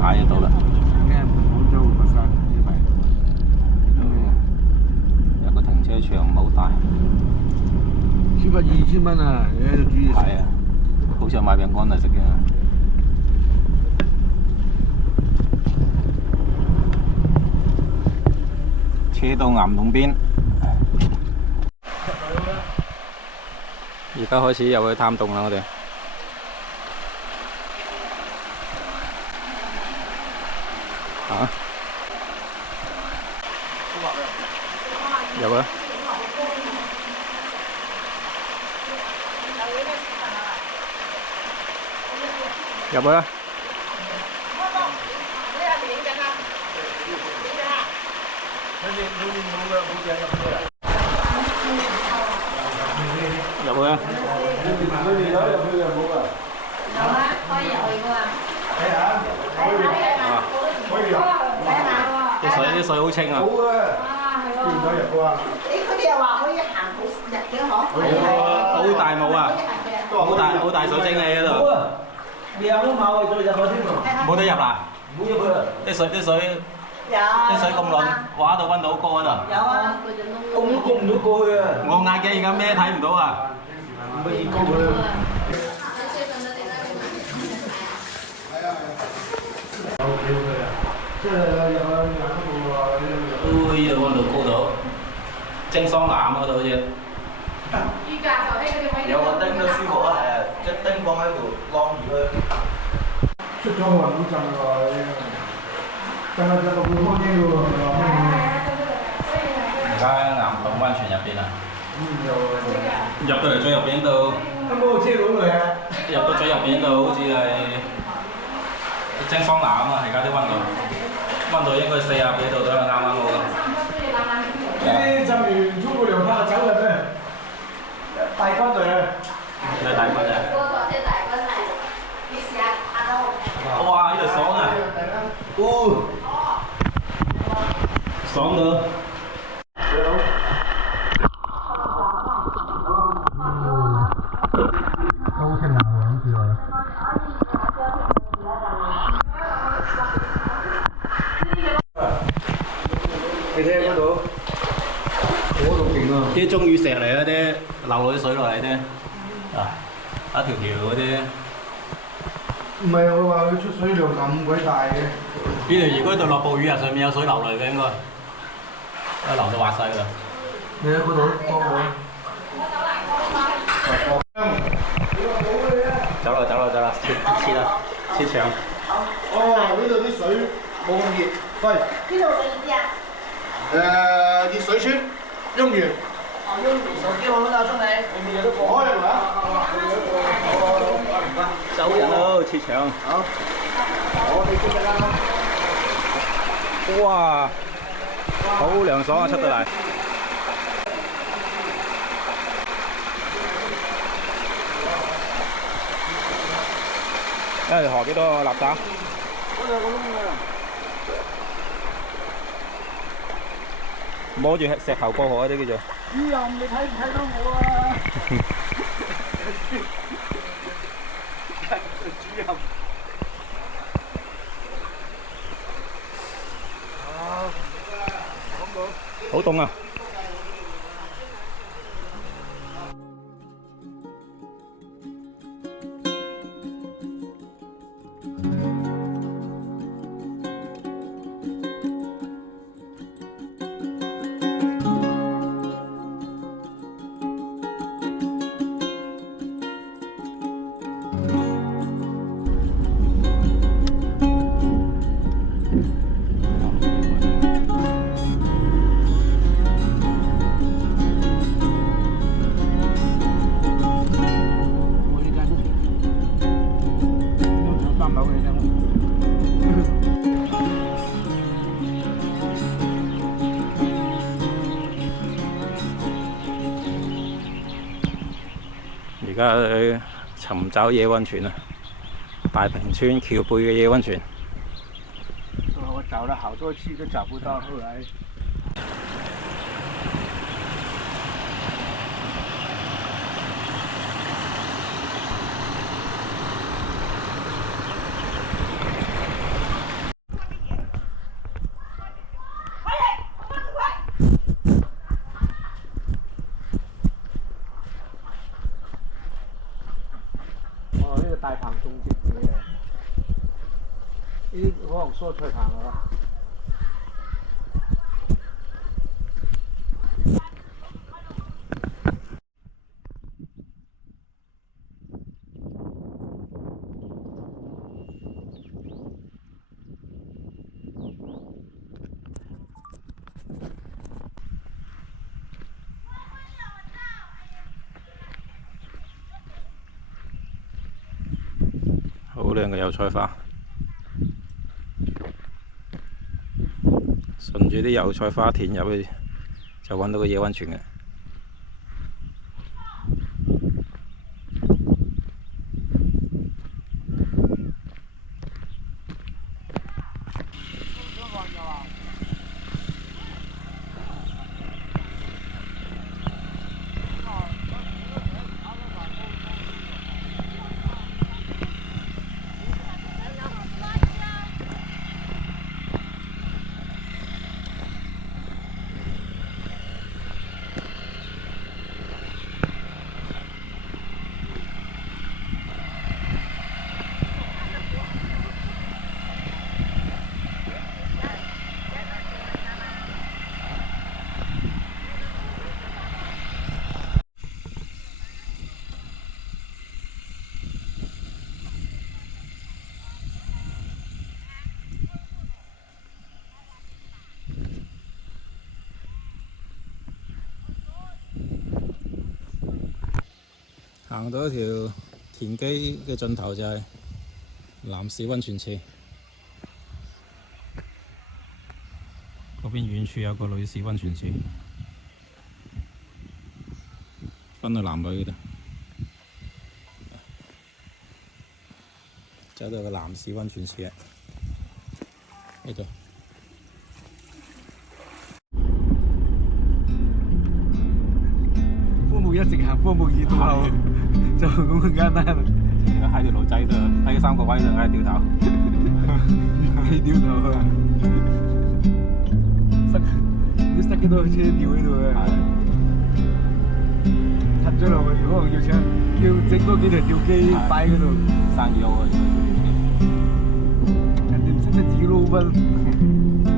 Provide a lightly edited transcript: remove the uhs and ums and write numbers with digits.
下就到啦。你看廣州、佛山呢排有個停車場唔好大。700-2000蚊啊！你喺度煮嘢食。係啊，好想買餅乾嚟食嘅。車到岩洞邊，而家開始又去探洞啦，我哋。啊？入啊！入去啦！入去啊！有啊，可以入去噶嘛？睇下，啲水好清啊！哇，係喎。佢哋又話可以行好日嘅嗬？好大霧啊！好大水蒸氣喺度。你有冇冇去再入去添喎？冇得入啦！唔好入去啊！啲水有。咁暖，哇！度溫度好高喺度。有啊，供都供唔到過去啊！我眼鏡而家咩睇唔到啊！唔可以高佢啊！即係入去眼嗰度啊！都依度溫度高到，蒸桑拿咁嗰度好似。依家就喺嗰啲位。有個燈都舒服啊，係啊，隻燈放喺度晾住佢。出咗雲好震喎，震到會開機喎，係嘛？而家岩洞溫泉入邊啊！入到嚟最入邊度，有冇車佬嚟啊？入到最入邊度好似係蒸桑拿啊嘛，而家啲溫度應該40幾度都係啱啱好嘅。呢浸完沖個涼拍走嘅咩？大軍嚟啊！係大軍啊！嗰個即係大軍嚟，你試下阿東。哇！呢度爽啊！爽到〜都聽下喎，好似話。你睇嗰度，嗰度勁啊！啲鐘乳石嚟嗰啲流落啲水落嚟啲，啊一條條嗰啲。唔係我話佢出水量咁鬼大嘅。呢度如果度落暴雨啊，上面有水流嚟嘅應該，流到滑晒㗎。你喺嗰度幫我。走啦，切啦，切牆。哦，呢度啲水冇咁熱，喂。邊度水熱啲啊？熱水村，用完。哦，用完手機我攞到出嚟，你哋有得可以嘛？走人咯，切牆。好。我哋先得啦。哇，好涼爽啊！出到嚟。誒，河幾多垃圾？嗰度個窿啊！摸住石頭過河嗰啲叫做。主任，你睇唔睇到我啊？主任。好凍啊！而家去尋找野溫泉啊！大坪村橋背嘅野溫泉。我找了好多次都找不到，後來。大棚中間嘅，呢啲可能蔬菜棚啊。好靚嘅油菜花，順住啲油菜花田入去就揾到個野溫泉嘅。行到一條田基嘅盡頭就係南市溫泉池，嗰邊遠處有個女士溫泉池，分到男女嘅度，走到個男士溫泉池啊！呢度。一直行科目2到後就咁簡單啦。喺條路仔度，喺3個位度，喺掉頭，你掉頭啊！塞幾多車掉喺度啊！停咗落去，可能要整多幾條吊機擺喺嗰度。生意好啊！人哋唔識得自己撈分。